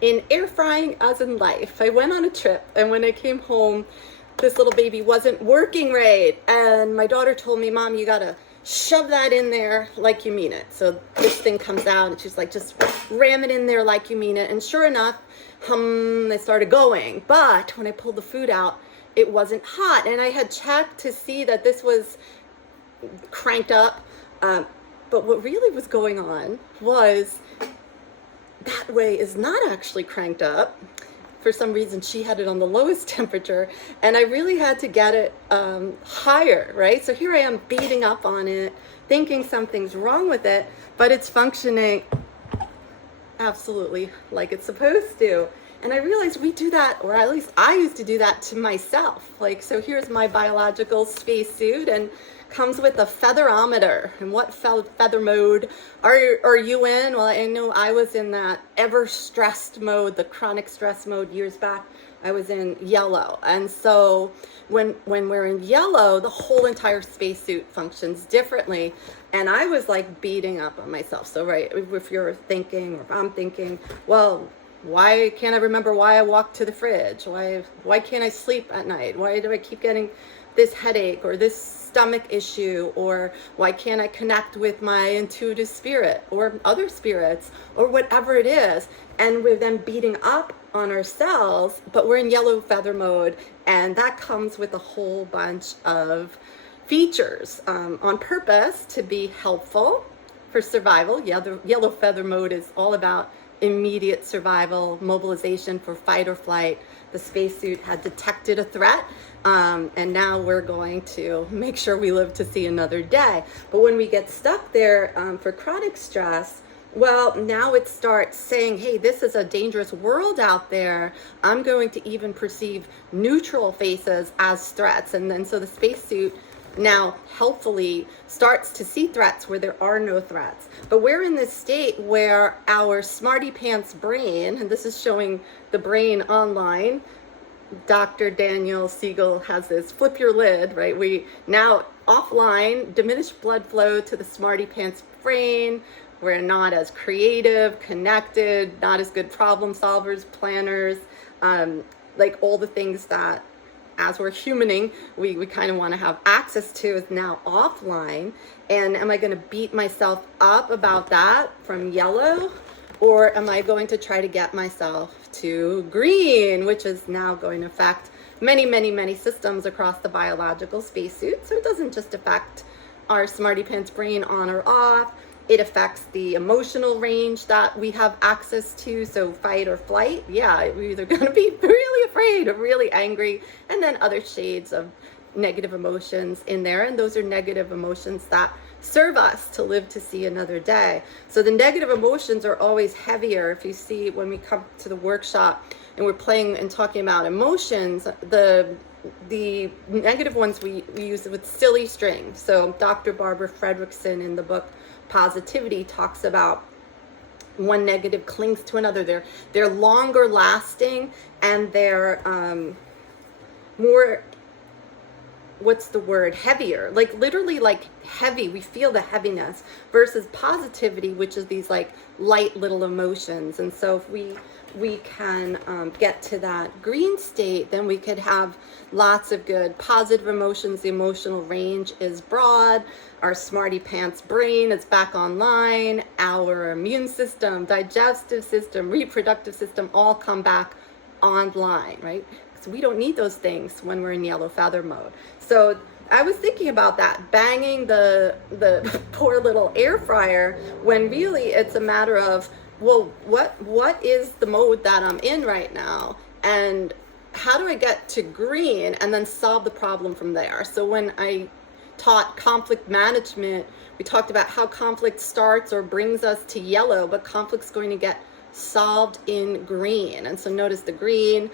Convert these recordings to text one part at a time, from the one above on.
in air frying as in life. I went on a trip, and when I came home, this little baby wasn't working right. And my daughter told me, Mom, you gotta shove that in there like you mean it. So this thing comes out, and she's like, just ram it in there like you mean it. And sure enough, it started going. But when I pulled the food out, it wasn't hot. And I had checked to see that this was cranked up. But what really was going on was that way is not actually cranked up. For some reason, she had it on the lowest temperature, and I really had to get it higher, right? So here I am beating up on it, thinking something's wrong with it, but it's functioning absolutely like it's supposed to. And I realized we do that, or at least I used to do that to myself. Like, so here's my biological spacesuit, and comes with a featherometer. And what feather mode are you in? Well, I know I was in that ever stressed mode, the chronic stress mode years back. I was in yellow. And so when we're in yellow, the whole entire spacesuit functions differently. And I was like beating up on myself. So, right, if you're thinking, or if I'm thinking, well, why can't I remember why I walked to the fridge? Why can't I sleep at night? Why do I keep getting this headache or this stomach issue? Or why can't I connect with my intuitive spirit or other spirits or whatever it is? And we're then beating up on ourselves, but we're in yellow feather mode, and that comes with a whole bunch of features on purpose to be helpful for survival. Yeah, the yellow feather mode is all about immediate survival, mobilization for fight or flight. The spacesuit had detected a threat, and now we're going to make sure we live to see another day. But when we get stuck there for chronic stress, well, now it starts saying, hey, this is a dangerous world out there. I'm going to even perceive neutral faces as threats. And then so the spacesuit now helpfully starts to see threats where there are no threats. But we're in this state where our smarty pants brain, and this is showing the brain online, Dr. Daniel Siegel has this flip your lid, right? We now offline, diminished blood flow to the smarty pants brain. We're not as creative, connected, not as good problem solvers, planners, like all the things that as we're humaning, we kind of want to have access to is now offline. And am I going to beat myself up about that from yellow? Or am I going to try to get myself to green, which is now going to affect many, many, many systems across the biological spacesuit. So it doesn't just affect our smarty pants brain on or off. It affects the emotional range that we have access to. So fight or flight, yeah, we're either going to be really afraid or really angry, and then other shades of negative emotions in there. And those are negative emotions that serve us to live to see another day. So the negative emotions are always heavier. If you see when we come to the workshop and we're playing and talking about emotions, the negative ones we use with silly string. So Dr. Barbara Fredrickson in the book Positivity talks about one negative clings to another. They're longer lasting, and they're more, what's the word, heavier, like literally like heavy. We feel the heaviness versus positivity, which is these like light little emotions. And so if we can get to that green state, then we could have lots of good positive emotions. The emotional range is broad. Our smarty pants brain is back online. Our immune system, digestive system, reproductive system all come back online, right? So we don't need those things when we're in yellow feather mode. So I was thinking about that, banging the poor little air fryer, when really it's a matter of, well, what is the mode that I'm in right now, and how do I get to green and then solve the problem from there? So when I taught conflict management, we talked about how conflict starts or brings us to yellow, but conflict's going to get solved in green. And so notice the green,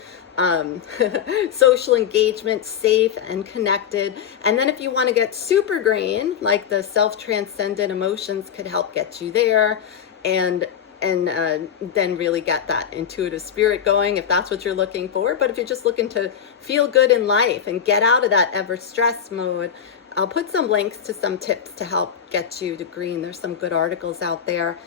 social engagement, safe and connected. And then if you want to get super green, like the self-transcendent emotions could help get you there, and then really get that intuitive spirit going if that's what you're looking for. But if you're just looking to feel good in life and get out of that ever stress mode, I'll put some links to some tips to help get you to green. There's some good articles out there.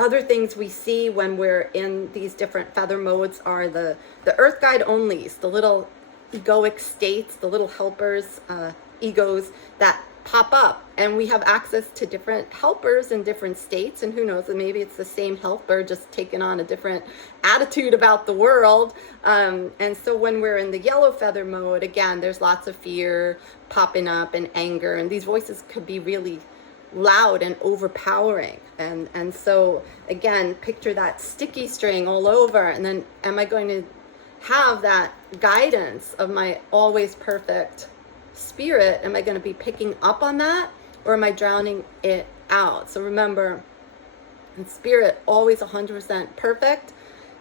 Other things we see when we're in these different feather modes are the earth guide onlys, the little egoic states, the little helpers, egos that pop up, and we have access to different helpers in different states, and who knows, maybe it's the same helper just taking on a different attitude about the world. And so when we're in the yellow feather mode, again, there's lots of fear popping up and anger, and these voices could be really loud and overpowering. And so again, picture that sticky string all over, and then am I going to have that guidance of my always perfect spirit? Am I going to be picking up on that, or am I drowning it out? So remember, in spirit, always 100% perfect,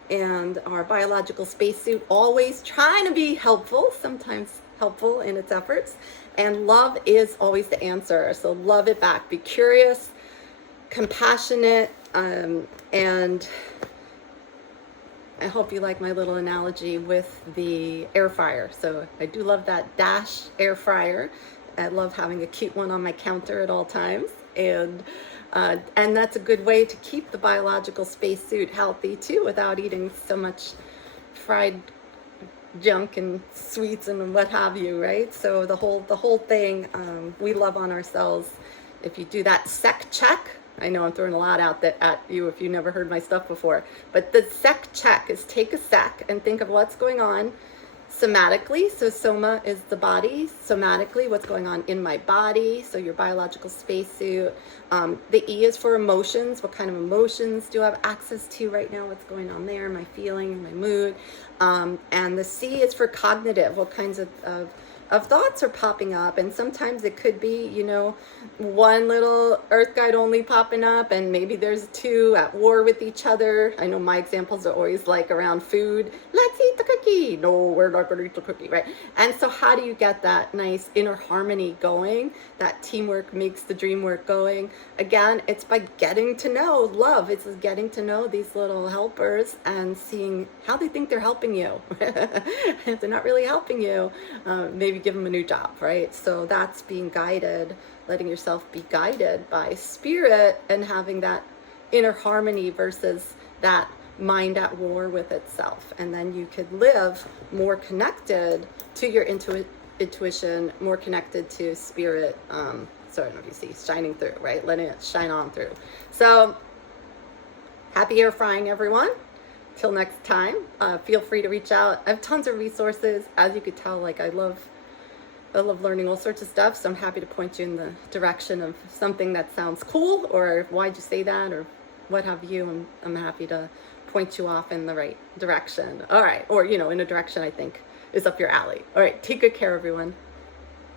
and our biological spacesuit always trying to be helpful, sometimes helpful in its efforts, and love is always the answer. So love it back. Be curious, compassionate, and I hope you like my little analogy with the air fryer. So I do love that Dash air fryer. I love having a cute one on my counter at all times. And that's a good way to keep the biological spacesuit healthy too, without eating so much fried junk and sweets and what have you, right? So the whole thing, we love on ourselves. If you do that sec check, I know I'm throwing a lot out at you if you never heard my stuff before, but the sec check is take a sec and think of what's going on somatically. So soma is the body. Somatically, what's going on in my body. So your biological spacesuit. The E is for emotions. What kind of emotions do I have access to right now? What's going on there? My feeling, my mood. And the C is for cognitive. What kinds of thoughts are popping up, and sometimes it could be, one little earth guide only popping up, and maybe there's two at war with each other. I know my examples are always like around food. Let's eat the cookie. No, we're not going to eat the cookie, right? And so how do you get that nice inner harmony going? That teamwork makes the dream work going. Again, it's by getting to know love. It's getting to know these little helpers and seeing how they think they're helping you. If they're not really helping you, maybe give them a new job, right? So that's being guided, letting yourself be guided by spirit and having that inner harmony versus that mind at war with itself. And then you could live more connected to your intuition, more connected to spirit. So I don't know if you see shining through, right? Letting it shine on through. So happy air frying, everyone. Till next time, feel free to reach out. I have tons of resources. As you could tell, like I love learning all sorts of stuff, so I'm happy to point you in the direction of something that sounds cool, or why'd you say that, or what have you. I'm happy to point you off in the right direction. All right, or in a direction I think is up your alley. All right, take good care, everyone.